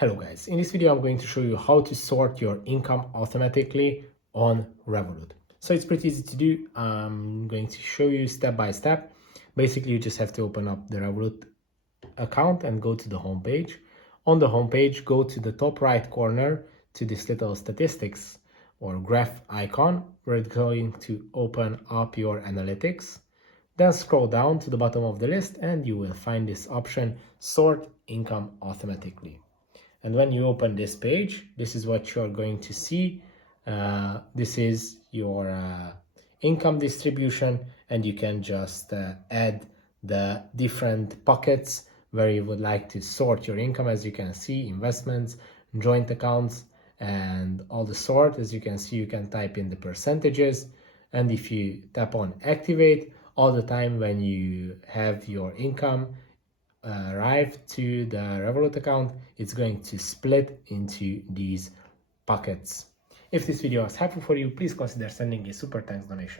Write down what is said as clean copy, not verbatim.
Hello guys, in this video I'm going to show you how to sort your income automatically on Revolut. So it's pretty easy to do. I'm going to show you step by step. Basically, you just have to open up the Revolut account and go to the home page. On the home page, go to the top right corner to this little statistics or graph icon. We're going to open up your analytics. Then scroll down to the bottom of the list and you will find this option, sort income automatically. And when you open this page, this is what you're going to see. This is your income distribution, and you can just add the different pockets where you would like to sort your income. As you can see, investments, joint accounts, and all the sort. As you can see, you can type in the percentages. And if you tap on activate, all the time when you have your income arrive to the Revolut account, it's going to split into these pockets. If this video was helpful for you, please consider sending a super thanks donation.